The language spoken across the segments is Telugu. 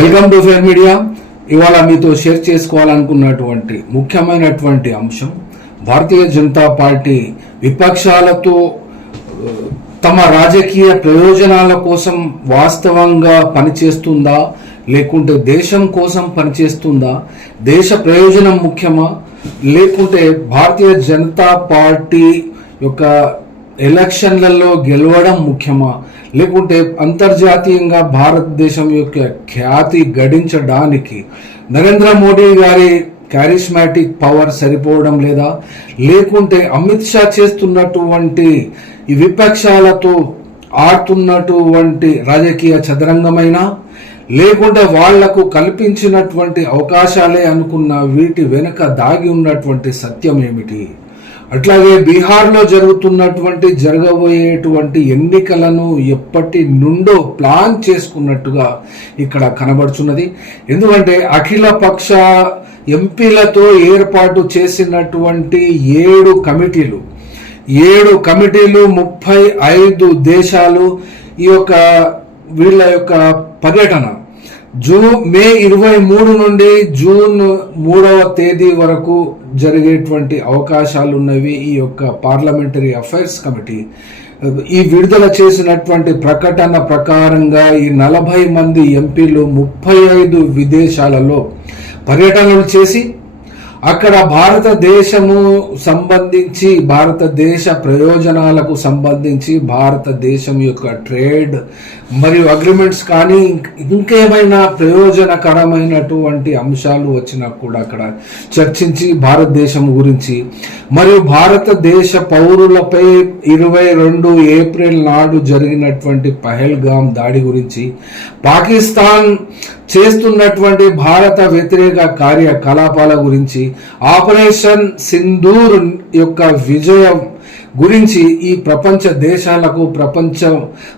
Welcome to fair media. ఇవాళ మీతో షేర్ చేసుకోవాలనుకున్నటువంటి ముఖ్యమైనటువంటి అంశం, భారతీయ జనతా పార్టీ విపక్షాలతో తమ రాజకీయ ప్రయోజనాల కోసం వాస్తవంగా పనిచేస్తుందా, లేకుంటే దేశం కోసం పనిచేస్తుందా, దేశ ప్రయోజనం ముఖ్యమా, లేకుంటే భారతీయ జనతా పార్టీ యొక్క ఎలక్షన్లలో గెలవడం ముఖ్యమా, లేకుంటే అంతర్జాతీయంగా భారతదేశం యొక్క ఖ్యాతి గడించడానికి నరేంద్ర మోడీ గారి క్యారిస్మాటిక్ పవర్ సరిపోవడం లేదా, లేకుంటే అమిత్ షా చేస్తున్నటువంటి ఈ విపక్షాలతో ఆడుతున్నటువంటి రాజకీయ చదరంగమైన, లేకుంటే వాళ్లకు కల్పించినటువంటి అవకాశాలే అనుకున్న వీటి వెనుక దాగి ఉన్నటువంటి సత్యం ఏమిటి? అట్లాగే బీహార్లో జరగబోయేటువంటి ఎన్నికలను ఎప్పటి నుండో ప్లాన్ చేసుకున్నట్టుగా ఇక్కడ కనబడుతున్నది. ఎందుకంటే అఖిల పక్ష ఎంపీలతో ఏర్పాటు చేసినటువంటి 7 కమిటీలు 35 దేశాలు ఈ యొక్క వీళ్ళ యొక్క పర్యటన మే 23 నుండి జూన్ 3వ తేదీ వరకు జరిగేటువంటి అవకాశాలు ఉన్నవి. ఈ యొక్క పార్లమెంటరీ అఫైర్స్ కమిటీ ఈ విడుదల చేసినటువంటి ప్రకటన ప్రకారంగా ఈ 40 మంది ఎంపీలు 35 విదేశాలలో పర్యటనలు చేసి అక్కడ భారతదేశము సంబంధించి, భారతదేశ ప్రయోజనాలకు సంబంధించి, భారతదేశం యొక్క ట్రేడ్ మరియు అగ్రిమెంట్స్ కానీ ఇంకేమైనా ప్రయోజనకరమైనటువంటి అంశాలు వచ్చినా కూడా అక్కడ చర్చించి భారతదేశం గురించి మరియు భారతదేశ పౌరులపై 22 ఏప్రిల్ నాడు జరిగినటువంటి పహల్గామ్ దాడి గురించి, పాకిస్తాన్ చేస్తున్నటువంటి భారత వ్యతిరేక కార్యకలాపాల గురించి, ఆపరేషన్ సింధూర్ యొక్క విజయం గురించి ఈ ప్రపంచ దేశాలకు, ప్రపంచ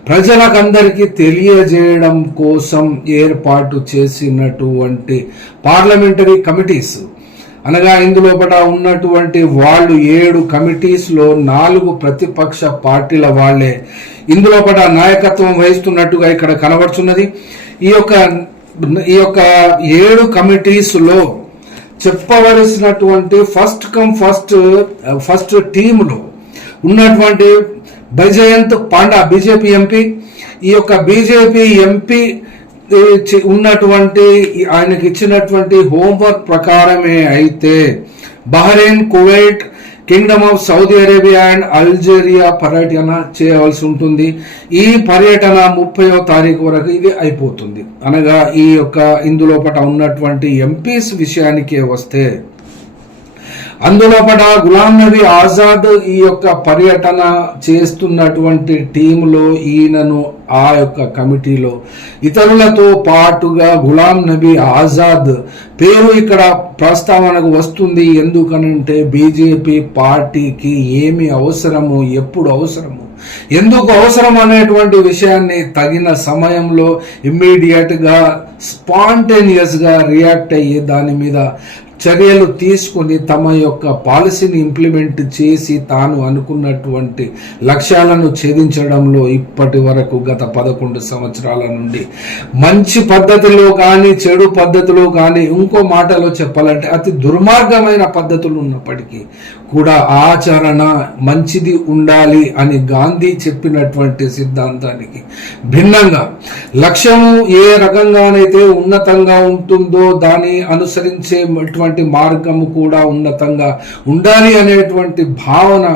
ప్రజలకందరికీ తెలియజేయడం కోసం ఏర్పాటు చేసినటువంటి పార్లమెంటరీ కమిటీస్ అనగా ఇందులోపట ఉన్నటువంటి వాళ్ళు 7 కమిటీస్లో 4 ప్రతిపక్ష పార్టీల వాళ్లే ఇందులోపట నాయకత్వం వహిస్తున్నట్టుగా ఇక్కడ కనబడుతున్నది. ఈ యొక్క 7 కమిటీస్లో చెప్పవలసినటువంటి ఫస్ట్ టీంలో ఉన్నటువంటి బైజయంత్ పాండా బీజేపీ ఎంపీ, ఈ యొక్క బీజేపీ ఎంపీ ఉన్నటువంటి ఆయనకి ఇచ్చినటువంటి హోంవర్క్ ప్రకారమే అయితే Bahrain, Kuwait, Kingdom of Saudi Arabia and Algeria పర్యటన చేయవలసి ఉంటుంది. ఈ పర్యటన 30వ తారీఖు వరకు ఇది అయిపోతుంది. అనగా ఈ యొక్క ఇందులోపట ఉన్నటువంటి ఎంపీస్ విషయానికి వస్తే, అందులోపట గులాం నబీ ఆజాద్ ఈ యొక్క పర్యటన చేస్తున్నటువంటి టీంలో ఈయనను ఆ యొక్క కమిటీలో ఇతరులతో పాటుగా గులాం నబీ ఆజాద్ పేరు ఇక్కడ ప్రస్తావనకు వస్తుంది. ఎందుకనంటే బీజేపీ పార్టీకి ఏమి అవసరము, ఎప్పుడు అవసరము, ఎందుకు అవసరం అనేటువంటి విషయాన్ని తగిన సమయంలో ఇమ్మీడియట్ గా స్పాంటేనియస్ గా రియాక్ట్ అయ్యి దాని మీద చర్యలు తీసుకుని తమ యొక్క పాలసీని ఇంప్లిమెంట్ చేసి తాను అనుకున్నటువంటి లక్ష్యాలను ఛేదించడంలో ఇప్పటి వరకు గత 11 సంవత్సరాల నుండి మంచి పద్ధతిలో కానీ చెడు పద్ధతిలో కానీ, ఇంకో మాటలో చెప్పాలంటే అతి దుర్మార్గమైన పద్ధతులు ఉన్నప్పటికీ కూడా ఆచరణ మంచిది ఉండాలి అని గాంధీ చెప్పినటువంటి సిద్ధాంతానికి భిన్నంగా లక్ష్యము ఏ రకంగానైతే ఉన్నతంగా ఉంటుందో దాన్ని అనుసరించేటువంటి మార్గము కూడా ఉన్నతంగా ఉండాలి అనేటువంటి భావన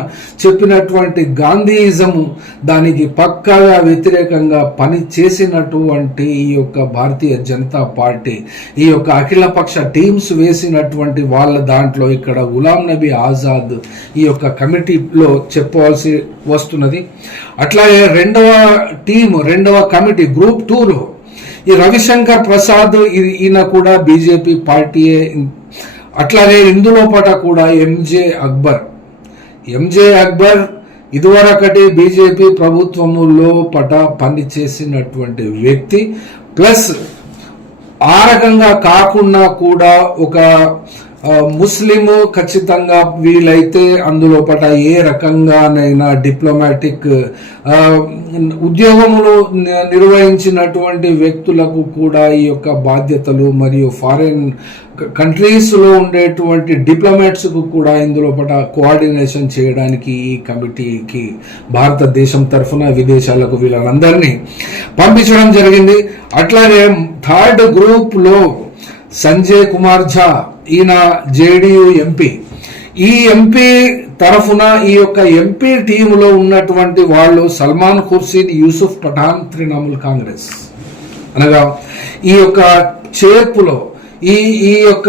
చెప్పినటువంటి గాంధీయిజము దానికి పక్కాగా వ్యతిరేకంగా పని చేసినటువంటి ఈ యొక్క భారతీయ జనతా పార్టీ ఈ యొక్క అఖిలపక్ష టీమ్స్ వేసినటువంటి వాళ్ళ దాంట్లో ఇక్కడ గులాం నబీ ఆజాద్ ఈ యొక్క కమిటీలో చెప్పవలసి వస్తున్నది. అట్లాగే రెండవ కమిటీ గ్రూప్ 2లో ఈ రవిశంకర్ ప్రసాద్ ఈయన కూడా బీజేపీ పార్టీయే. అట్లాగే ఇందులోపట కూడా ఎంజే అక్బర్ ఇదివరకటి బీజేపీ ప్రభుత్వములో పనిచేసినటువంటి వ్యక్తి, ప్లస్ ఆ రకంగా కాకుండా కూడా ఒక ముస్లిం ఖచ్చితంగా వీలైతే అందులోపట ఏ రకంగానైనా డిప్లొమాటిక్ ఉద్యోగములు నిర్వహించినటువంటి వ్యక్తులకు కూడా ఈ యొక్క బాధ్యతలు మరియు ఫారిన్ కంట్రీస్లో ఉండేటువంటి డిప్లొమాట్స్కు కూడా ఇందులోపట కోఆర్డినేషన్ చేయడానికి ఈ కమిటీకి భారతదేశం తరఫున విదేశాలకు వీళ్ళందరినీ పంపించడం జరిగింది. అట్లాగే థర్డ్ గ్రూప్లో సంజయ్ కుమార్ ఝా, ఈయన జేడీయూ ఎంపీ. ఈ ఎంపీ తరఫున ఈ యొక్క ఎంపీ టీములో ఉన్నటువంటి వాళ్ళు సల్మాన్ ఖుర్షీద్, యూసుఫ్ పఠాన్, తృణమూల్ కాంగ్రెస్. అనగా ఈ యొక్క చేర్పులో ఈ యొక్క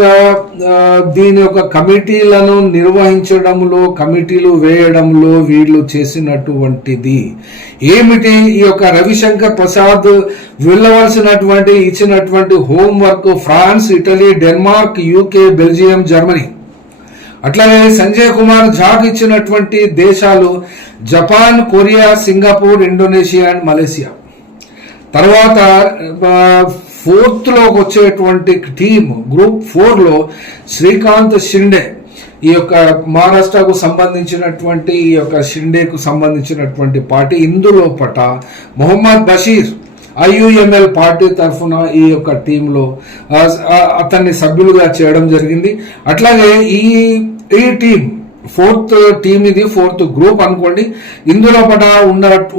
దీని యొక్క కమిటీలను నిర్వహించడంలో, కమిటీలు వేయడంలో వీళ్ళు చేసినటువంటిది ఏమిటి? ఈ యొక్క రవిశంకర్ ప్రసాద్ వెళ్ళవలసినటువంటి ఇచ్చినటువంటి homework France, Italy, Denmark, UK, Belgium, Germany. అట్లాగే సంజయ్ కుమార్ ఝాకు ఇచ్చినటువంటి దేశాలు Japan, Korea, Singapore, Indonesia and Malaysia. తర్వాత ఫోర్త్ లోకి వచ్చేటువంటి టీమ్ గ్రూప్ 4లో శ్రీకాంత్ షిండే, ఈ యొక్క మహారాష్ట్రకు సంబంధించినటువంటి ఈ యొక్క షిండేకు సంబంధించినటువంటి పార్టీ. ఇందులో పట మొహమ్మద్ బషీర్ ఐయుఎంఎల్ పార్టీ తరఫున ఈ యొక్క టీంలో అతన్ని సభ్యులుగా చేయడం జరిగింది. అట్లాగే ఈ టీం ఫోర్త్ టీమ్, ఇది ఫోర్త్ గ్రూప్ అనుకోండి. ఇందులో పట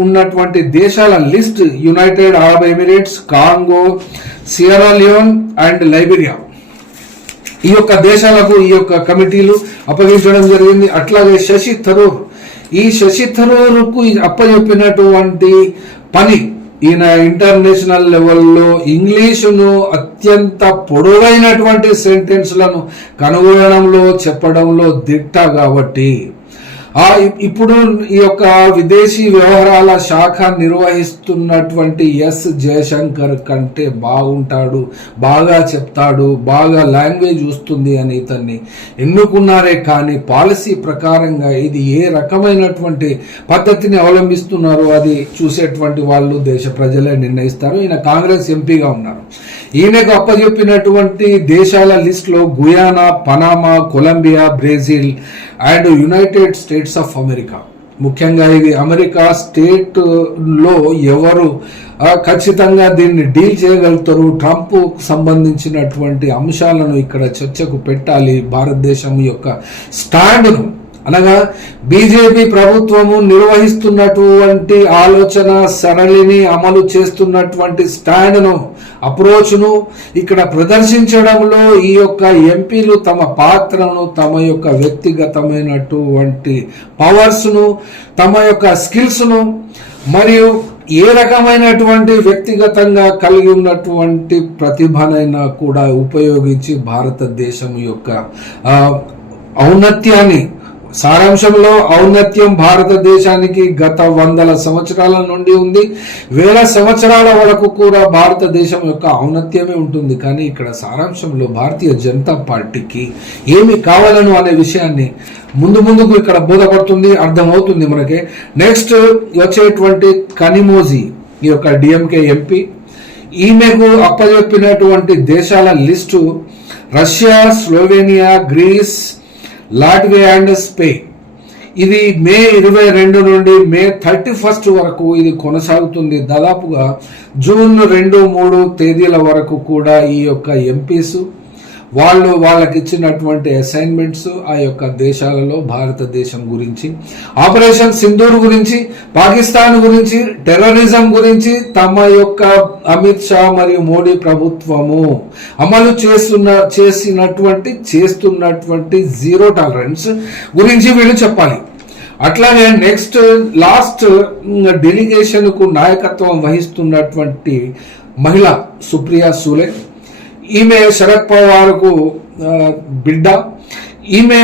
ఉన్నటువంటి దేశాల list United Arab Emirates, Congo, Sierra Leone and Liberia. ఈ యొక్క దేశాలకు ఈ యొక్క కమిటీలు అప్పగించడం జరిగింది. అట్లాగే శశి థరూర్, ఈ శశి థరూర్కు అప్పచెప్పినటువంటి పని, ఈయన ఇంటర్నేషనల్ లెవెల్లో ఇంగ్లీషును అత్యంత పొడవైనటువంటి సెంటెన్స్లను కనుగొనడంలో చెప్పడంలో దిట్ట కాబట్టి ఇప్పుడు ఈ యొక్క విదేశీ వ్యవహారాల శాఖ నిర్వహిస్తున్నటువంటి ఎస్ జయశంకర్ కంటే బాగుంటాడు, బాగా చెప్తాడు, బాగా లాంగ్వేజ్ వస్తుంది అని ఇతన్ని ఎన్నుకున్నారే కానీ పాలసీ ప్రకారంగా ఇది ఏ రకమైనటువంటి పద్ధతిని అవలంబిస్తున్నారో అది చూసేటువంటి వాళ్ళు దేశ ప్రజలే నిర్ణయిస్తారు. ఈయన కాంగ్రెస్ ఎంపీగా ఉన్నారు. ఈయనకు అప్పచెప్పినటువంటి దేశాల లిస్టులో Guyana, Panama, Colombia, Brazil and United States of America. ముఖ్యంగా ఇది అమెరికా స్టేట్లో ఎవరు ఖచ్చితంగా దీన్ని డీల్ చేయగలుగుతారు, ట్రంప్ సంబంధించినటువంటి అంశాలను ఇక్కడ చర్చకు పెట్టాలి, భారతదేశం యొక్క స్టాండ్ను అనగా బీజేపీ ప్రభుత్వము నిర్వహిస్తున్నటువంటి ఆలోచన సరళిని అమలు చేస్తున్నటువంటి స్టాండ్ను, అప్రోచ్ను ఇక్కడ ప్రదర్శించడంలో ఈ యొక్క ఎంపీలు తమ పాత్రను, తమ యొక్క వ్యక్తిగతమైనటువంటి పవర్స్ను, తమ యొక్క స్కిల్స్ను మరియు ఏ రకమైనటువంటి వ్యక్తిగతంగా కలిగి ఉన్నటువంటి ప్రతిభనైనా కూడా ఉపయోగించి భారతదేశం యొక్క ఔన్నత్యాన్ని, సారాంశంలో ఔన్నత్యం భారతదేశానికి గత 100 సంవత్సరాల నుండి ఉంది. 1000 సంవత్సరాల వరకు కూడా భారతదేశం యొక్క ఔన్నత్యమే ఉంటుంది. కానీ ఇక్కడ సారాంశంలో భారతీయ జనతా పార్టీకి ఏమి కావాలను అనే విషయాన్ని ముందుకు ఇక్కడ బోధపడుతుంది, అర్థమవుతుంది మనకి. నెక్స్ట్ వచ్చేటువంటి కనిమోజీ, ఈ యొక్క డిఎంకే ఎంపీ, ఈమెకు అప్పచెప్పినటువంటి దేశాల list Russia, Slovenia, Greece, Latvia and Spain. ఇది మే 22 నుండి మే 31 వరకు ఇది కొనసాగుతుంది. దాదాపుగా జూన్ 2-3 తేదీల వరకు కూడా ఈ యొక్క ఎంపీస్ వాళ్ళకి ఇచ్చినటువంటి అసైన్మెంట్స్ ఆ యొక్క దేశాలలో భారతదేశం గురించి, ఆపరేషన్ సింధూర్ గురించి, పాకిస్తాన్ గురించి, టెర్రరిజం గురించి తమ యొక్క అమిత్ షా మరియు మోడీ ప్రభుత్వము అమలు చేస్తున్నటువంటి జీరో టాలరెన్స్ గురించి వీళ్ళు చెప్పాలి. అట్లాగే నెక్స్ట్ లాస్ట్ డెలిగేషన్ కు నాయకత్వం వహిస్తున్నటువంటి మహిళ సుప్రియా సూలే, ఈమె శరద్ పవార్ కు బిడ్డ. ఈమె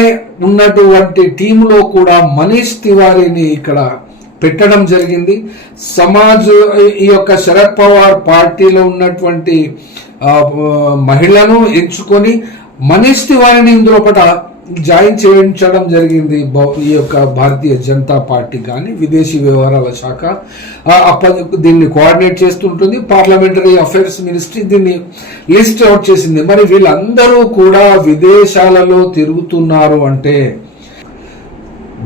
ఉన్నటువంటి టీంలో కూడా మనీష్ తివారీని ఇక్కడ పెట్టడం జరిగింది. సమాజ్ ఈ యొక్క శరద్ పవార్ పార్టీలో ఉన్నటువంటి మహిళను ఎంచుకొని మనీష్ తివారీని ఇందులో జాయిన్ చేయించడం జరిగింది ఈ యొక్క భారతీయ జనతా పార్టీ కానీ విదేశీ వ్యవహారాల శాఖ దీన్ని కోఆర్డినేట్ చేస్తుంటుంది. పార్లమెంటరీ అఫైర్స్ మినిస్ట్రీ దీన్ని లిస్ట్ అవుట్ చేసింది. మరి వీళ్ళందరూ కూడా విదేశాలలో తిరుగుతున్నారు అంటే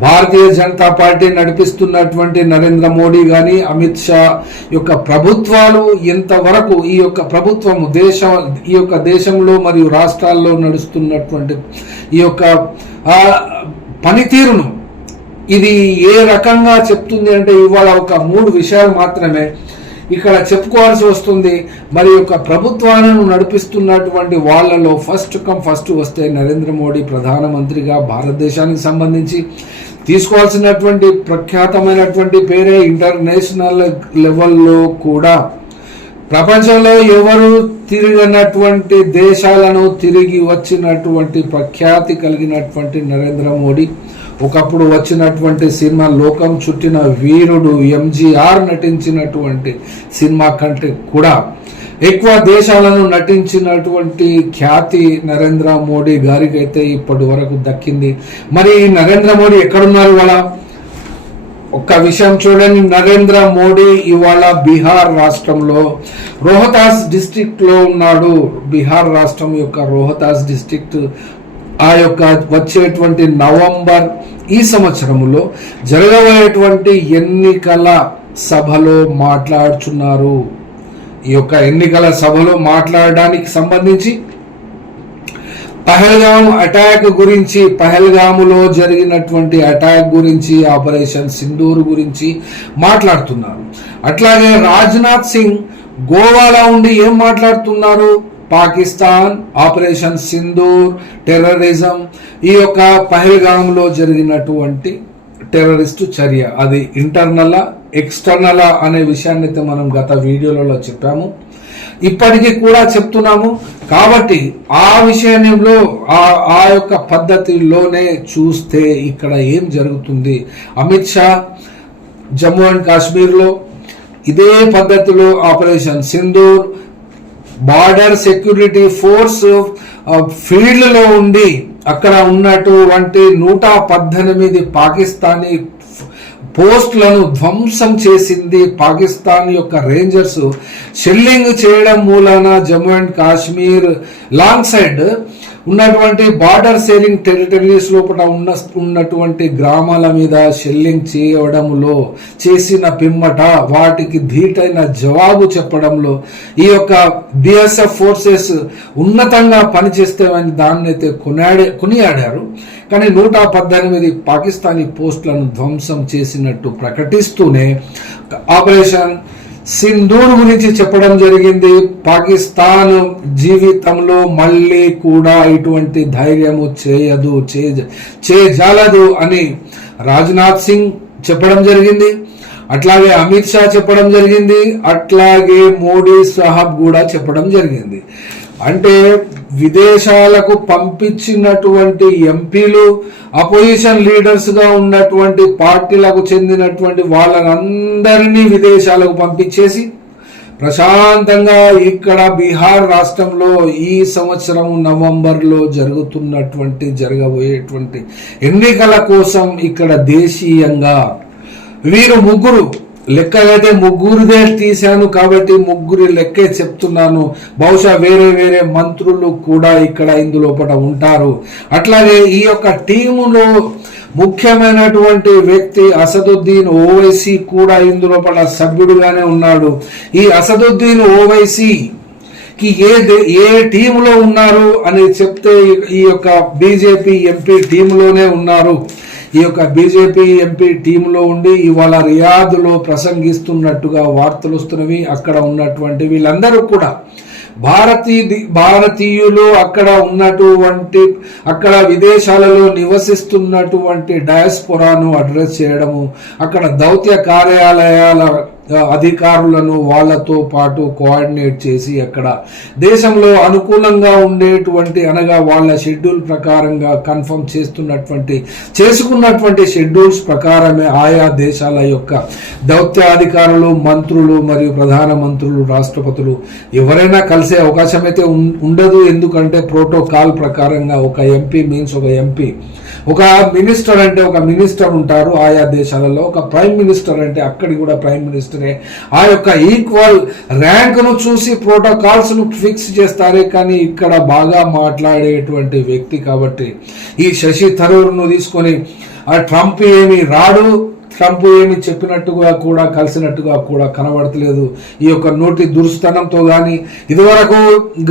భారతీయ జనతా పార్టీ నడిపిస్తున్నటువంటి నరేంద్ర మోడీ కానీ అమిత్ షా యొక్క ప్రభుత్వాలు ఎంతవరకు ఈ యొక్క ప్రభుత్వం ఈ యొక్క దేశంలో మరియు రాష్ట్రాల్లో నడుస్తున్నటువంటి ఈ యొక్క పనితీరును ఇది ఏ రకంగా చెప్తుంది అంటే ఇవాళ ఒక 3 విషయాలు మాత్రమే ఇక్కడ చెప్పుకోవాల్సి వస్తుంది. మరి యొక్క ప్రభుత్వాలను నడిపిస్తున్నటువంటి వాళ్ళలో ఫస్ట్ వస్తే నరేంద్ర మోడీ ప్రధానమంత్రిగా భారతదేశానికి సంబంధించి తీసుకోవాల్సినటువంటి ప్రఖ్యాతమైనటువంటి పేరే ఇంటర్నేషనల్ లెవెల్లో కూడా ప్రపంచంలో ఎవరు తిరిగినటువంటి దేశాలను తిరిగి వచ్చినటువంటి ప్రఖ్యాతి కలిగినటువంటి నరేంద్ర మోడీ ఒకప్పుడు వచ్చినటువంటి సినిమా లోకం చుట్టిన వీరుడు ఎంజీఆర్ నటించినటువంటి సినిమా కంటే కూడా ఎక్కువ దేశాలను నటించినటువంటి ఖ్యాతి నరేంద్ర మోడీ గారికి అయితే ఇప్పటి వరకు దక్కింది. మరి నరేంద్ర మోడీ ఎక్కడున్నారు ఇవాళ? ఒక్క విషయం చూడండి, నరేంద్ర మోడీ ఇవాళ బీహార్ రాష్ట్రంలో రోహతాస్ డిస్ట్రిక్ట్ లో ఉన్నాడు. బీహార్ రాష్ట్రం యొక్క రోహతాస్ డిస్ట్రిక్ట్ ఆ యొక్క వచ్చేటువంటి నవంబర్ ఈ సంవత్సరంలో జరగబోయేటువంటి ఎన్నికల సభలో మాట్లాడుచున్నారు. ఈ యొక్క ఎన్నికల సభలో మాట్లాడడానికి సంబంధించి పహల్గామ్ అటాక్ గురించి, పహల్గాములో జరిగినటువంటి అటాక్ గురించి, ఆపరేషన్ సింధూర్ గురించి మాట్లాడుతున్నారు. అట్లాగే రాజ్నాథ్ సింగ్ గోవాలో ఉండి ఏం మాట్లాడుతున్నారు? పాకిస్తాన్, ఆపరేషన్ సింధూర్, టెర్రరిజం, ఈ యొక్క పహల్గామ్లో జరిగినటువంటి టెర్రరిస్టు చర్య అది ఇంటర్నలా ఎక్స్టర్నలా అనే విషయాన్ని అయితే మనం గత వీడియోలలో చెప్పాము, ఇప్పటికీ కూడా చెప్తున్నాము. కాబట్టి ఆ విషయంలో ఆ యొక్క పద్ధతిలోనే చూస్తే ఇక్కడ ఏం జరుగుతుంది? అమిత్ షా జమ్మూ అండ్ కాశ్మీర్లో ఇదే పద్ధతిలో operation Sindoor, border security force field లో ఉండి అక్కడ ఉన్నటువంటి 118 పాకిస్తానీ పోస్టులను ధ్వంసం చేసింది. పాకిస్తాన్ యొక్క రేంజర్స్ షెల్లింగ్ చేయడం మూలన Jammu and Kashmir long side ఉన్నటువంటి బార్డర్ సేలింగ్ టెరిటరీస్ లోపల ఉన్నటువంటి గ్రామాల మీద షెల్లింగ్ చేయడంలో చేసిన పిమ్మట వాటికి ధీటైన జవాబు చెప్పడంలో ఈ యొక్క బిఎస్ఎఫ్ ఫోర్సెస్ ఉన్నతంగా పనిచేస్తామని దాన్ని అయితే కొనియాడారు. కానీ 118 పాకిస్తానీ పోస్టులను ధ్వంసం చేసినట్టు ప్రకటిస్తూనే ఆపరేషన్ సింధూర్ గురించి చెప్పడం జరిగింది. పాకిస్తాన్ జీవితంలో మళ్ళీ కూడా ఇటువంటి ధైర్యము చేయజాలదు అని రాజ్నాథ్ సింగ్ చెప్పడం జరిగింది. అట్లాగే అమిత్ షా చెప్పడం జరిగింది. అట్లాగే మోడీ సాహబ్ కూడా చెప్పడం జరిగింది. అంటే విదేశాలకు పంపించినటువంటి ఎంపీలు, అపోజిషన్ లీడర్స్ గా ఉన్నటువంటి పార్టీలకు చెందినటువంటి వాళ్ళనందరినీ విదేశాలకు పంపించేసి ప్రశాంతంగా ఇక్కడ బీహార్ రాష్ట్రంలో ఈ సంవత్సరం నవంబర్లో జరగబోయేటువంటి ఎన్నికల కోసం ఇక్కడ దేశీయంగా వీరు ముగ్గురు లెక్కలైతే ముగ్గురిదే తీశాను కాబట్టి ముగ్గురి లెక్కే చెప్తున్నాను. బహుశా వేరే మంత్రులు కూడా ఇక్కడ ఇందులోపట ఉంటారు. అట్లాగే ఈ యొక్క టీములో ముఖ్యమైనటువంటి వ్యక్తి అసదుద్దీన్ ఓవైసీ కూడా ఇందులోపట సభ్యుడుగానే ఉన్నాడు. ఈ అసదుద్దీన్ ఓవైసీ కి ఏ టీములో ఉన్నారు అని చెప్తే ఈ యొక్క బీజేపీ ఎంపీ టీములోనే ఉన్నారు. ఈ యొక్క బీజేపీ ఎంపీ టీంలో ఉండి ఇవాళ రియాద్లో ప్రసంగిస్తున్నట్టుగా వార్తలు వస్తున్నవి. అక్కడ ఉన్నటువంటి వీళ్ళందరూ కూడా భారతీయులు అక్కడ ఉన్నటువంటి అక్కడ విదేశాలలో నివసిస్తున్నటువంటి డయాస్పోరాను అడ్రస్ చేయడము, అక్కడ దౌత్య కార్యాలయాల అధికారులను వాళ్ళతో పాటు కోఆర్డినేట్ చేసి అక్కడ దేశంలో అనుకూలంగా ఉండేటువంటి అనగా వాళ్ళ షెడ్యూల్ ప్రకారంగా కన్ఫర్మ్ చేసుకున్నటువంటి షెడ్యూల్స్ ప్రకారమే ఆయా దేశాల యొక్క దౌత్యాధికారులు, మంత్రులు మరియు ప్రధానమంత్రులు, రాష్ట్రపతులు ఎవరైనా కలిసే అవకాశం అయితే ఉండదు. ఎందుకంటే ప్రోటోకాల్ ప్రకారంగా ఒక ఎంపీ మీన్స్ ఒక ఎంపీ, ఒక మినిస్టర్ అంటే ఒక మినిస్టర్ ఉంటారు ఆయా దేశాలలో, ఒక ప్రైమ్ మినిస్టర్ అంటే అక్కడి కూడా ప్రైమ్ మినిస్టరే. ఆ యొక్క ఈక్వల్ ర్యాంక్ను చూసి ప్రోటోకాల్స్ ను ఫిక్స్ చేస్తారే. కానీ ఇక్కడ బాగా మాట్లాడేటువంటి వ్యక్తి కాబట్టి ఈ శశి థరూర్ను తీసుకొని ఆ ట్రంప్ ఏమి రాడు, ట్రంప్ ఏమి చెప్పినట్టుగా కూడా కలిసినట్టుగా కూడా కనబడతలేదు. ఈ యొక్క నోటి దురుస్తనంతో కానీ ఇదివరకు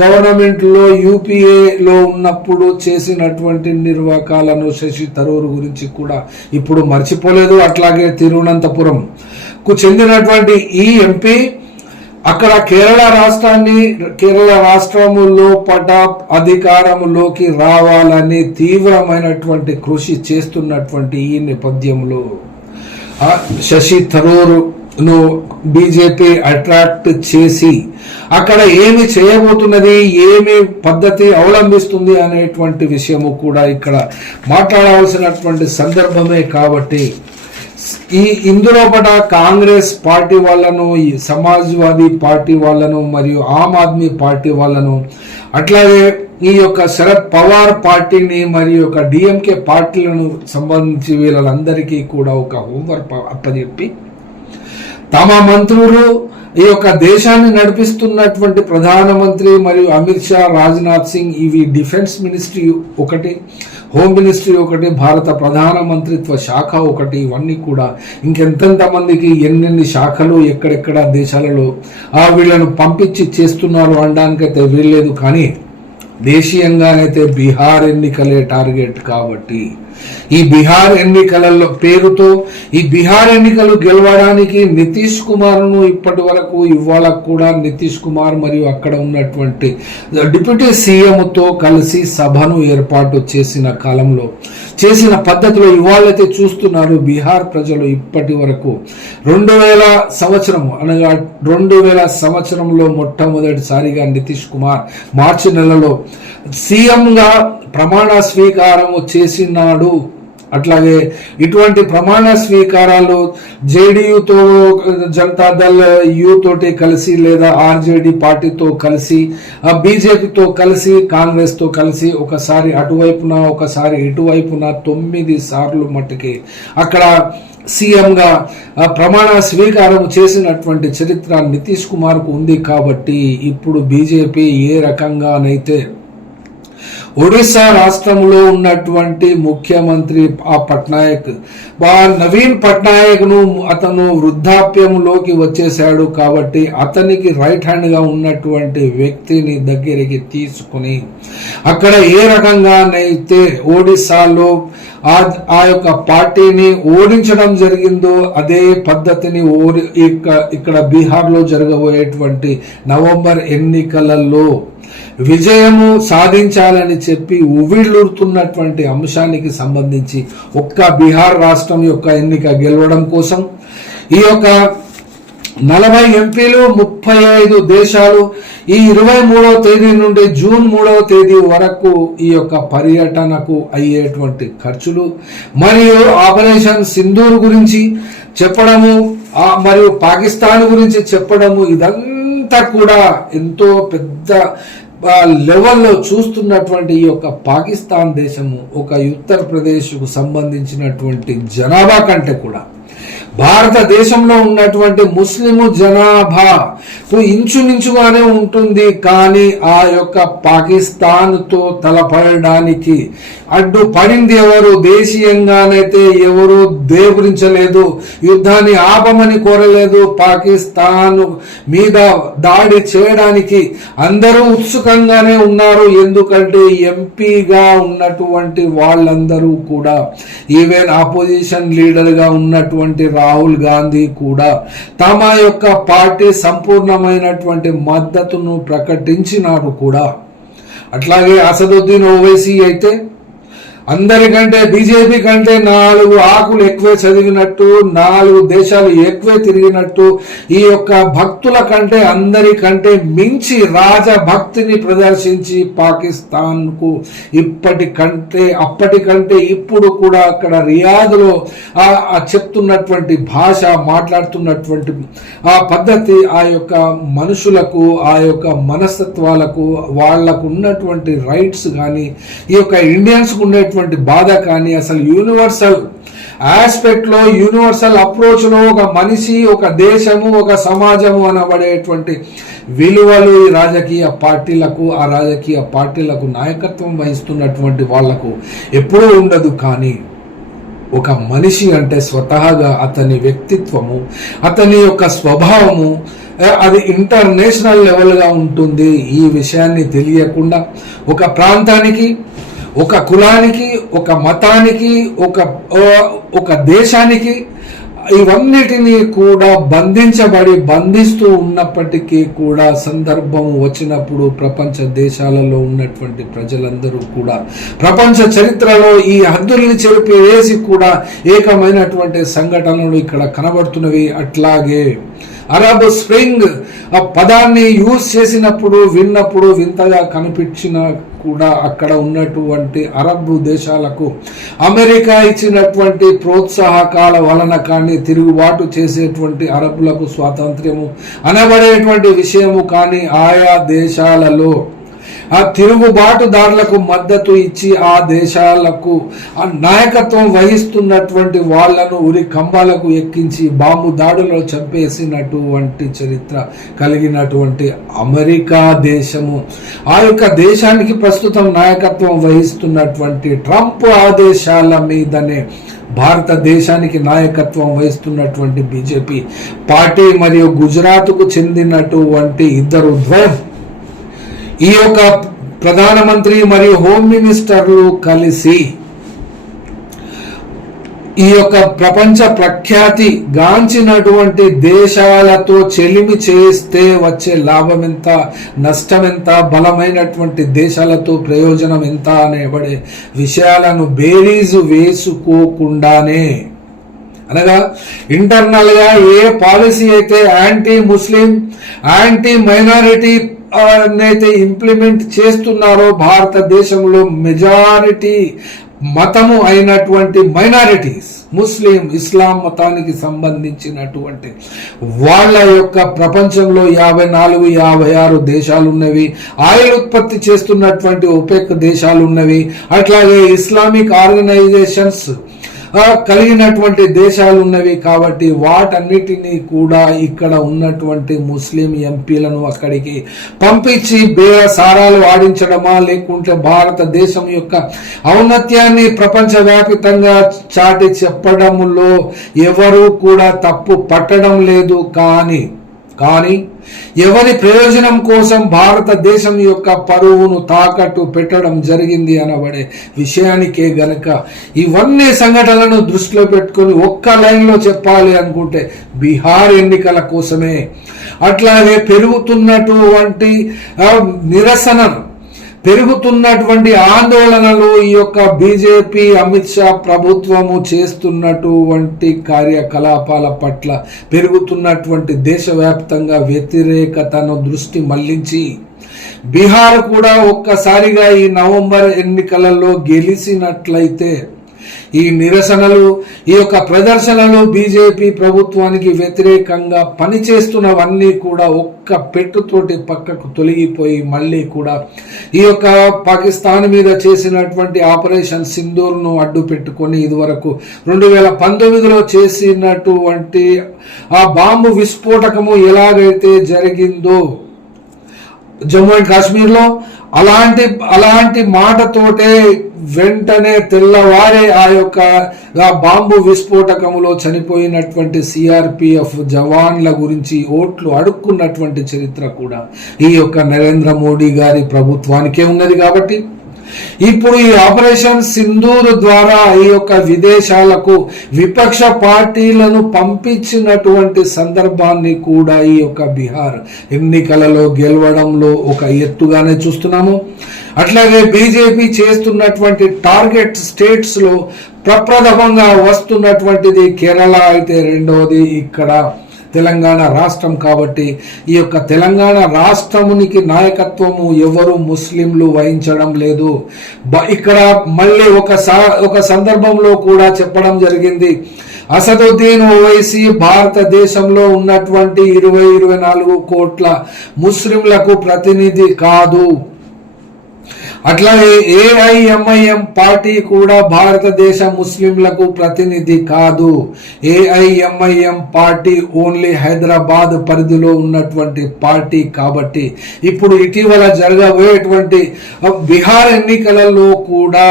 గవర్నమెంట్లో యూపీఏలో ఉన్నప్పుడు చేసినటువంటి నిర్వాకాలను శశి థరూర్ గురించి కూడా ఇప్పుడు మర్చిపోలేదు. అట్లాగే తిరువనంతపురంకు చెందినటువంటి ఈ ఎంపీ అక్కడ కేరళ రాష్ట్రములో అధికారములోకి రావాలని తీవ్రమైనటువంటి కృషి చేస్తున్నటువంటి ఈ నేపథ్యంలో శశి థరూర్ ను బీజేపీ అట్రాక్ట్ చేసి అక్కడ ఏమి చేయబోతున్నది, ఏమి పద్ధతి అవలంబిస్తుంది అనేటువంటి విషయము కూడా ఇక్కడ మాట్లాడవలసినటువంటి సందర్భమే. కాబట్టి ఇందులో కాంగ్రెస్ పార్టీ వాళ్ళను, సమాజ్వాదీ పార్టీ వాళ్ళను మరియు ఆమ్ ఆద్మీ పార్టీ వాళ్ళను, అట్లాగే ఈ యొక్క శరద్ పవార్ పార్టీని మరియు ఒక డిఎంకే పార్టీలను సంబంధించి వీళ్ళందరికీ కూడా ఒక హోంవర్క్ అప్పచెప్పి తమ మంత్రులు ఈ యొక్క దేశాన్ని నడిపిస్తున్నటువంటి ప్రధానమంత్రి మరియు అమిత్ షా, రాజ్నాథ్ సింగ్, ఇవి డిఫెన్స్ మినిస్ట్రీ ఒకటి, హోమ్ మినిస్ట్రీ ఒకటి, భారత ప్రధాన మంత్రిత్వ శాఖ ఒకటి, ఇవన్నీ కూడా ఇంకెంతెంత మందికి ఎన్నెన్ని శాఖలు ఎక్కడెక్కడ దేశాలలో వీళ్ళను పంపించి చేస్తున్నారు అనడానికైతే వీల్లేదు. కానీ దేశీయంగానైతే బీహార్ ఎన్నికలే టార్గెట్. కాబట్టి ఈ బీహార్ ఎన్నికలలో పేరుతో ఈ బీహార్ ఎన్నికలు గెలవడానికి నితీష్ కుమార్ను ఇప్పటి వరకు ఇవాళ కూడా నితీష్ కుమార్ మరియు అక్కడ ఉన్నటువంటి డిప్యూటీ సీఎంతో కలిసి సభను ఏర్పాటు చేసిన కాలంలో చేసిన పద్ధతిలో ఇవాళైతే చూస్తున్నారు బీహార్ ప్రజలు ఇప్పటి వరకు 2000 సంవత్సరం అనగా 2000 సంవత్సరంలో మొట్టమొదటిసారిగా నితీష్ కుమార్ మార్చి నెలలో సీఎంగా ప్రమాణ స్వీకారం చేసినాడు. అట్లాగే ఇటువంటి ప్రమాణ స్వీకారాలు జేడీయూతో, జనతాదళ్ యూ తోటి కలిసి లేదా ఆర్జేడీ పార్టీతో కలిసి, బీజేపీతో కలిసి, కాంగ్రెస్ తో కలిసి ఒకసారి అటువైపున ఒకసారి ఇటువైపున 9 సార్లు మట్టుకి అక్కడ సీఎంగా ప్రమాణ స్వీకారం చేసినటువంటి చరిత్ర నితీష్ కుమార్కు ఉంది. కాబట్టి ఇప్పుడు బీజేపీ ఏ రకంగానైతే ఒడిశా రాష్ట్రంలో ఉన్నటువంటి ముఖ్యమంత్రి పట్నాయక్ నవీన్ పట్నాయక్ ను అతను వృద్ధాప్యంలోకి వచ్చేశాడు. కాబట్టి అతనికి రైట్ హ్యాండ్ గా ఉన్నటువంటి వ్యక్తిని దగ్గరికి తీసుకుని అక్కడ ఏ రకంగానైతే ఒడిశాలో ఆ యొక్క పార్టీని ఓడించడం జరిగిందో అదే పద్ధతిని ఇక్కడ బీహార్లో జరగబోయేటువంటి నవంబర్ ఎన్నికలలో విజయము సాధించాలని చెప్పి ఉవ్విళ్ళూరుతున్నటువంటి అంశానికి సంబంధించి ఒక్క బీహార్ రాష్ట్రం యొక్క ఎన్నిక గెలవడం కోసం ఈ యొక్క 40 ఎంపీలు 35 దేశాలు ఈ 23వ తేదీ నుండి జూన్ 3వ తేదీ వరకు ఈ యొక్క పర్యటనకు అయ్యేటువంటి ఖర్చులు మరియు ఆపరేషన్ సింధూర్ గురించి చెప్పడము మరియు పాకిస్తాన్ గురించి చెప్పడము ఇదంతా కూడా ఎంతో పెద్ద లెవెల్లో చూస్తున్నటువంటి ఈ యొక్క పాకిస్తాన్ దేశము ఒక ఉత్తరప్రదేశ్కు సంబంధించినటువంటి జనాభా కంటే కూడా భారతదేశంలో ఉన్నటువంటి ముస్లిము జనాభా ఇంచుమించుగానే ఉంటుంది. కానీ ఆ యొక్క పాకిస్తాన్తో తలపడడానికి అడ్డు పడింది ఎవరు? దేశీయంగానైతే ఎవరు దేవురించలేదు, యుద్ధాన్ని ఆపమని కోరలేదు. పాకిస్తాన్ మీద దాడి చేయడానికి అందరూ ఉత్సుకంగానే ఉన్నారు. ఎందుకంటే ఎంపీగా ఉన్నటువంటి వాళ్ళందరూ కూడా ఈవెన్ ఆపోజిషన్ లీడర్ గా ఉన్నటువంటి రాహుల్ గాంధీ కూడా తమ యొక్క పార్టీ సంపూర్ణమైనటువంటి మద్దతును ప్రకటించినారు కూడా. అట్లాగే అసదుద్దీన్ ఓవైసీ అయితే అందరికంటే బీజేపీ కంటే 4 ఆకులు ఎక్కువే చదివినట్టు, 4 దేశాలు ఎక్కువే తిరిగినట్టు, ఈ యొక్క భక్తుల కంటే అందరికంటే మించి రాజభక్తిని ప్రదర్శించి పాకిస్తాన్ కు అప్పటికంటే ఇప్పుడు కూడా అక్కడ రియాద్లో చెప్తున్నటువంటి భాష, మాట్లాడుతున్నటువంటి ఆ పద్ధతి, ఆ యొక్క మనుషులకు, ఆ యొక్క మనస్తత్వాలకు, వాళ్లకు ఉన్నటువంటి రైట్స్ కానీ, ఈ యొక్క ఇండియన్స్ కు ఉండేటువంటి బాధ కానీ, అసలు యూనివర్సల్ ఆస్పెక్ట్ లో, యూనివర్సల్ అప్రోచ్ లో ఒక మనిషి, ఒక దేశము, ఒక సమాజము అనబడేటువంటి విలువలు ఈ రాజకీయ పార్టీలకు, ఆ రాజకీయ పార్టీలకు నాయకత్వం వహిస్తున్నటువంటి వాళ్లకు ఎప్పుడూ ఉండదు. కానీ ఒక మనిషి అంటే స్వతహాగా అతని వ్యక్తిత్వము, అతని యొక్క స్వభావము అది ఇంటర్నేషనల్ లెవెల్గా ఉంటుంది. ఈ విషయాన్ని తెలియకుండా ఒక ప్రాంతానికి, ఒక కులానికి, ఒక మతానికి, ఒక దేశానికి ఇవన్నిటినీ కూడా బంధిస్తూ ఉన్నప్పటికీ కూడా సందర్భం వచ్చినప్పుడు ప్రపంచ దేశాలలో ఉన్నటువంటి ప్రజలందరూ కూడా ప్రపంచ చరిత్రలో ఈ హద్దుల్ని చెరిపి వేసి కూడా ఏకమైనటువంటి సంఘటనలు ఇక్కడ కనబడుతున్నవి. అట్లాగే అరబ్ స్ప్రింగ్ ఆ పదాన్ని యూజ్ చేసినప్పుడు, విన్నప్పుడు వింతగా కనిపించిన కూడా అక్కడ ఉన్నటువంటి అరబ్ దేశాలకు అమెరికా ఇచ్చినటువంటి ప్రోత్సాహకాల వలన కానీ, తిరుగుబాటు చేసేటువంటి అరబ్బులకు స్వాతంత్ర్యము అనబడేటువంటి విషయము కానీ, ఆయా దేశాలలో ఆ తిరుగుబాటుదారులకు మద్దతు ఇచ్చి ఆ దేశాలకు ఆ నాయకత్వం వహిస్తున్నటువంటి వాళ్లను ఉరి కంబాలకు ఎక్కించి బాంబు దాడులో చంపేసినటువంటి చరిత్ర కలిగినటువంటి అమెరికా దేశము, ఆ యొక్క దేశానికి ప్రస్తుతం నాయకత్వం వహిస్తున్నటువంటి ట్రంప్ ఆదేశాల మీదనే భారతదేశానికి నాయకత్వం వహిస్తున్నటువంటి బీజేపీ పార్టీ మరియు గుజరాత్కు చెందినటువంటి ఇద్దరు ద్వయం, ఈ యొక్క ప్రధానమంత్రి మరియు హోమ్ మినిస్టర్లు కలిసి ఈ యొక్క ప్రపంచ ప్రఖ్యాతి గాంచినటువంటి దేశాలతో చెలిమి చేస్తే వచ్చే లాభం ఎంత, నష్టం ఎంత, బలమైనటువంటి దేశాలతో ప్రయోజనం ఎంత అనేబడే విషయాలను బేరీజు వేసుకోకుండానే, అనగా ఇంటర్నల్ గా ఏ పాలసీ అయితే యాంటీ ముస్లిం, యాంటీ మైనారిటీ అయితే ఇంప్లిమెంట్ చేస్తున్నారో, భారతదేశంలో మెజారిటీ మతము అయినటువంటి మైనారిటీస్, ముస్లిం, ఇస్లాం మతానికి సంబంధించినటువంటి వాళ్ళ యొక్క ప్రపంచంలో 54-56 దేశాలు ఉన్నవి. ఆయిల్ ఉత్పత్తి చేస్తున్నటువంటి ఒపెక్ దేశాలు ఉన్నవి. అట్లాగే ఇస్లామిక్ ఆర్గనైజేషన్స్ కలిగినటువంటి దేశాలు ఉన్నవి. కాబట్టి వాటన్నిటినీ కూడా ఇక్కడ ఉన్నటువంటి ముస్లిం ఎంపీలను అక్కడికి పంపించి బేరసారాలు ఆడించడమా, లేకుంటే భారతదేశం యొక్క ఔన్నత్యాన్ని ప్రపంచవ్యాప్తంగా చాటి చెప్పడంలో ఎవరు కూడా తప్పు పట్టడం లేదు. కానీ ఎవరి ప్రయోజనం కోసం భారతదేశం యొక్క పరువును తాకట్టు పెట్టడం జరిగింది అనబడే విషయానికే గనక ఇవన్నీ సంఘటనలను దృష్టిలో పెట్టుకొని ఒక్క లైన్లో చెప్పాలి అనుకుంటే బీహార్ ఎన్నికల కోసమే, అట్లాగే పెరుగుతున్నటువంటి నిరసన, పెరుగుతున్నటువంటి ఆందోళనలు, ఈ యొక్క బీజేపీ అమిత్ షా ప్రభుత్వము చేస్తున్నటువంటి కార్యకలాపాల పట్ల పెరుగుతున్నటువంటి దేశవ్యాప్తంగా వ్యతిరేకతను దృష్టి మళ్లించి బీహార్ కూడా ఒక్కసారిగా ఈ నవంబర్ ఎన్నికలలో గెలిచినట్లయితే ఈ నిరసనలు, ఈ యొక్క ప్రదర్శనలు, బీజేపీ ప్రభుత్వానికి వ్యతిరేకంగా పనిచేస్తున్నవన్నీ కూడా ఒక్క పెట్టుతోటి పక్కకు తొలగిపోయి మళ్ళీ కూడా ఈ యొక్క పాకిస్తాన్ మీద చేసినటువంటి ఆపరేషన్ సింధూర్ను అడ్డు పెట్టుకొని ఇదివరకు 2019లో చేసినటువంటి ఆ బాంబు విస్ఫోటకము ఎలాగైతే జరిగిందో జమ్మూ అండ్ కాశ్మీర్లో, అలాంటి మాటతోటే వెంటనే తెల్లవారే ఆ యొక్క బాంబు విస్ఫోటకములో చనిపోయినటువంటి సిఆర్పిఎఫ్ జవాన్ల గురించి ఓట్లు అడుక్కున్నటువంటి చరిత్ర కూడా ఈ యొక్క నరేంద్ర మోడీ గారి ప్రభుత్వానికే ఉన్నది. కాబట్టి ఇప్పుడు ఈ ఆపరేషన్ సింధూర్ ద్వారా ఈ యొక్క విదేశాలకు విపక్ష పార్టీలను పంపించినటువంటి సందర్భాన్ని కూడా ఈ యొక్క బీహార్ ఎన్నికలలో గెలవడంలో ఒక ఎత్తుగానే చూస్తున్నాము. అట్లాగే బీజేపీ చేస్తున్నటువంటి టార్గెట్ స్టేట్స్ లో ప్రప్రథమంగా వస్తున్నటువంటిది కేరళ అయితే, రెండవది ఇక్కడ తెలంగాణ రాష్ట్రం. కాబట్టి ఈ యొక్క తెలంగాణ రాష్ట్రమునికి నాయకత్వము ఎవరు ముస్లింలు వహించడం లేదు. ఇక్కడ మళ్ళీ ఒక సందర్భంలో కూడా చెప్పడం జరిగింది, అసదుద్దీన్ ఓవైసీ భారతదేశంలో ఉన్నటువంటి 24 కోట్ల ముస్లింలకు ప్రతినిధి కాదు. అట్లాగే ఏఐఎంఐఎం పార్టీ కూడా భారతదేశ ముస్లింలకు ప్రతినిధి కాదు. ఏఐఎంఐఎం పార్టీ ఓన్లీ హైదరాబాద్ పరిధిలో ఉన్నటువంటి పార్టీ. కాబట్టి ఇప్పుడు ఇటీవల జరగబోయేటువంటి బీహార్ ఎన్నికలలో కూడా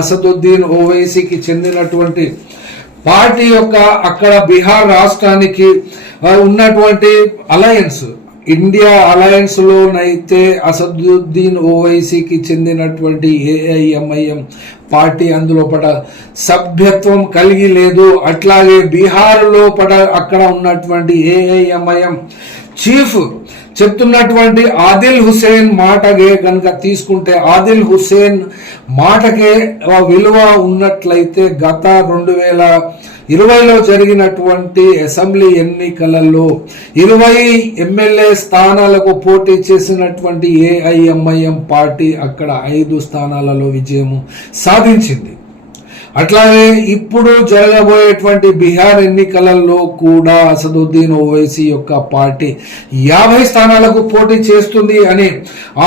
అసదుద్దీన్ ఓవైసీకి చెందినటువంటి పార్టీ యొక్క అక్కడ బీహార్ రాష్ట్రానికి ఉన్నటువంటి అలయన్స్, ఇండియా అలయన్స్ లోనైతే అసదుద్దీన్ ఓవైసీకి చెందినటువంటి ఏఐఎంఐఎం పార్టీ అందులో సభ్యత్వం కలిగి లేదు. అట్లాగే బీహార్ లో అక్కడ ఉన్నటువంటి ఏఐఎంఐఎం చీఫ్ చెప్తున్నటువంటి ఆదిల్ హుసేన్ మాటకే కనుక తీసుకుంటే, ఆదిల్ హుసేన్ మాటకే విలువ ఉన్నట్లయితే గత 2020లో జరిగినటువంటి అసెంబ్లీ ఎన్నికలలో 20 ఎమ్మెల్యే స్థానాలకు పోటీ చేసినటువంటి ఏఐఎంఐఎం పార్టీ అక్కడ 5 స్థానాలలో విజయం సాధించింది. అట్లాగే ఇప్పుడు జరగబోయేటువంటి బీహార్ ఎన్నికలలో కూడా అసదుద్దీన్ ఓవైసీ యొక్క పార్టీ 50 స్థానాలకు పోటీ చేస్తుంది అని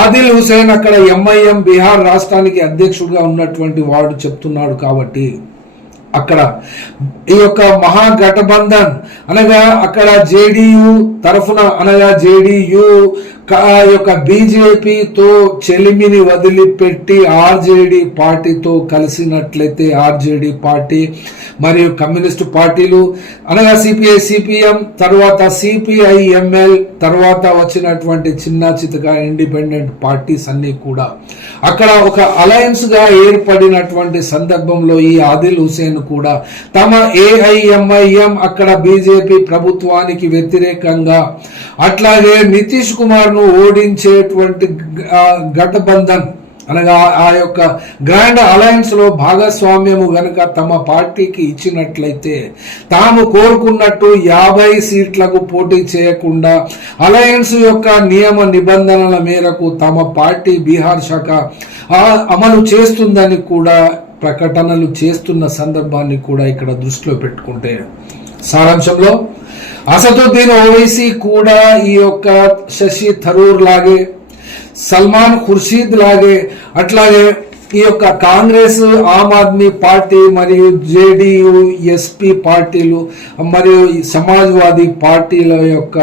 ఆదిల్ హుసేన్ అక్కడ ఎంఐఎం బీహార్ రాష్ట్రానికి అధ్యక్షుడిగా ఉన్నటువంటి వాడు చెప్తున్నాడు. కాబట్టి అక్కడ ఈ యొక్క మహాగఠబంధన్ అనగా అక్కడ జేడీయూ తరఫున అనగా జేడీయూ యొక్క బీజేపీతో చెలిమిని వదిలిపెట్టి ఆర్జేడీ పార్టీతో కలిసినట్లయితే ఆర్జేడీ పార్టీ మరియు కమ్యూనిస్టు పార్టీలు అనగా సిపిఐ సిపిఎం తర్వాత సిపిఐఎంఎల్ తర్వాత వచ్చినటువంటి చిన్న చితక ఇండిపెండెంట్ పార్టీస్ అన్ని కూడా అక్కడ ఒక అలయన్స్ గా ఏర్పడినటువంటి సందర్భంలో ఈ ఆదిల్ హుసేన్ కూడా తమ ఏఐఎంఐఎం అక్కడ బీజేపీ ప్రభుత్వానికి వ్యతిరేకంగా అట్లాగే నితీష్ కుమార్ ను ఓడించేటువంటి గఠబంధన్ అనగా ఆ యొక్క గ్రాండ్ అలయన్స్ లో భాగస్వామ్యము గనుక తమ పార్టీకి ఇచ్చినట్లయితే తాము కోరుకున్నట్టు 50 సీట్లకు పోటీ చేయకుండా అలయన్స్ యొక్క నియమ నిబంధనల మేరకు తమ పార్టీ బీహార్ శాఖ అమలు చేస్తుందని కూడా ప్రకటనలు చేస్తున్న సందర్భాన్ని కూడా ఇక్కడ దృష్టిలో పెట్టుకుంటే సారాంశంలో అసదుద్దీన్ ఓవైసీ కూడా ఈ యొక్క శశి థరూర్ లాగే సల్మాన్ ఖుర్షీద్ లాగే అట్లాగే ఈ యొక్క కాంగ్రెస్ ఆమ్ ఆద్మీ పార్టీ మరియు జేడీయూ ఎస్పీ పార్టీలు మరియు సమాజ్వాదీ పార్టీల యొక్క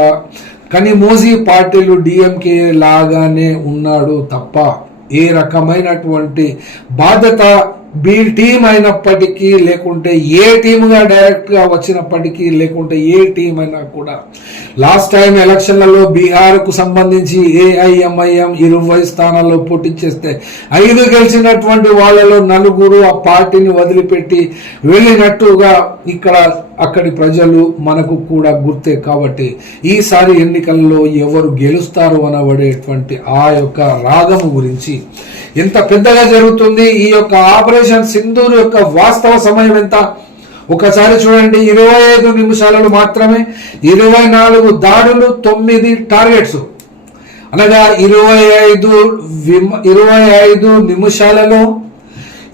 కనిమోజీ పార్టీలు డిఎంకే లాగానే ఉన్నాడు తప్ప ఏ రకమైనటువంటి బాధ్యత బి టీం అయినప్పటికీ లేకుంటే ఏ టీముగా డైరెక్ట్ గా వచ్చినప్పటికీ లేకుంటే ఏ టీం అయినా కూడా లాస్ట్ టైం ఎలక్షన్లలో బీహార్ కు సంబంధించి ఏఐఎంఐఎం 20 స్థానాల్లో పోటీ చేస్తే 5 గెలిచినటువంటి వాళ్ళలో 4 ఆ పార్టీని వదిలిపెట్టి వెళ్ళినట్టుగా ఇక్కడ అక్కడి ప్రజలు మనకు కూడా గుర్తే. కాబట్టి ఈసారి ఎన్నికల్లో ఎవరు గెలుస్తారు అనబడేటువంటి ఆ యొక్క రాగము గురించి ఎంత పెద్దగా జరుగుతుంది, ఈ యొక్క ఆపరేషన్ సింధూర్ యొక్క వాస్తవ సమయం ఎంత ఒకసారి చూడండి. 25 నిమిషాలలో మాత్రమే 24 దాడులు 9 టార్గెట్స్ అనగా 25 నిమిషాలలో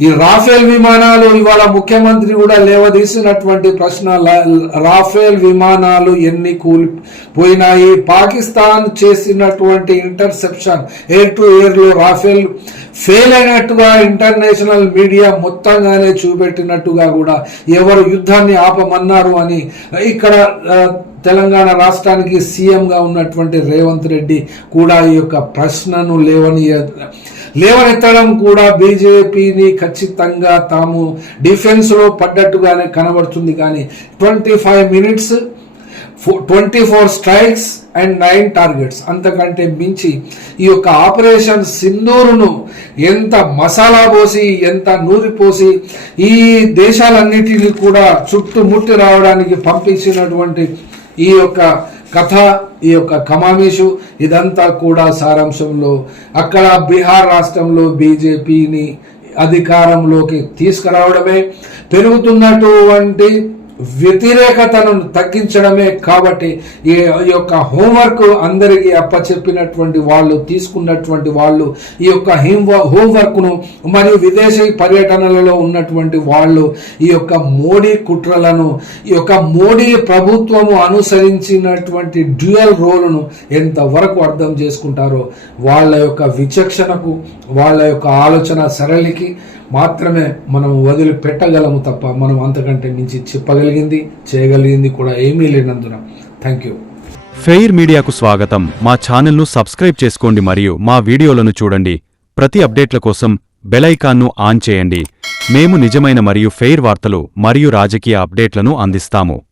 ఈ రాఫేల్ విమానాలు ఇవాళ ముఖ్యమంత్రి కూడా లేవదీసినటువంటి ప్రశ్న, రాఫేల్ విమానాలు ఎన్ని కూలిపోయినాయి? పాకిస్తాన్ చేసినటువంటి ఇంటర్సెప్షన్ ఎయిర్ టు ఎయిర్ లో రాఫేల్ ఫెయిల్ అయినట్టుగా ఇంటర్నేషనల్ మీడియా మొత్తంగానే చూపెట్టినట్టుగా కూడా ఎవరు యుద్ధాన్ని ఆపమన్నారు అని ఇక్కడ తెలంగాణ రాష్ట్రానికి సీఎంగా ఉన్నటువంటి రేవంత్ రెడ్డి కూడా ఈ యొక్క ప్రశ్నను లేవనెత్తడం కూడా బీజేపీని ఖచ్చితంగా తాము డిఫెన్స్ లో పడ్డట్టుగానే కనబడుతుంది. కానీ 25 minutes 24 strikes and 9 targets అంతకంటే మించి ఈ యొక్క ఆపరేషన్ సింధూరును ఎంత మసాలా పోసి ఎంత నూరి పోసి ఈ దేశాలన్నిటినీ కూడా చుట్టుముట్టి రావడానికి పంపించినటువంటి ఈ యొక్క కథ, ఈ యొక్క కమామీషు ఇదంతా కూడా సారాంశంలో అక్కడ బీహార్ రాష్ట్రంలో బీజేపీని అధికారంలోకి తీసుకురావడమే, పెరుగుతున్నటువంటి వ్యతిరేకతను తగ్గించడమే. కాబట్టి ఈ యొక్క హోంవర్క్ అందరికీ అప్పచెప్పినటువంటి వాళ్ళు, తీసుకున్నటువంటి వాళ్ళు ఈ యొక్క హోంవర్క్ను మరియు విదేశీ పర్యటనలలో ఉన్నటువంటి వాళ్ళు ఈ యొక్క మోడీ కుట్రలను, ఈ యొక్క మోడీ ప్రభుత్వము అనుసరించినటువంటి డ్యూయల్ రోలును ఎంతవరకు అర్థం చేసుకుంటారో వాళ్ళ యొక్క విచక్షణకు, వాళ్ళ యొక్క ఆలోచన సరళికి మాత్రమే మనం వదిలిపెట్టగలము తప్ప మనం అంతకంటే మించి చెప్పగలిగింది, చేయగలిగింది కూడా ఏమీ లేనందున. Thank you. ఫెయిర్ మీడియాకు స్వాగతం. మా ఛానల్ను సబ్స్క్రైబ్ చేసుకోండి మరియు మా వీడియోలను చూడండి. ప్రతి అప్డేట్ల కోసం బెల్ ఐకాన్ను ఆన్ చేయండి. మేము నిజమైన మరియు ఫెయిర్ వార్తలు మరియు రాజకీయ అప్డేట్లను అందిస్తాము.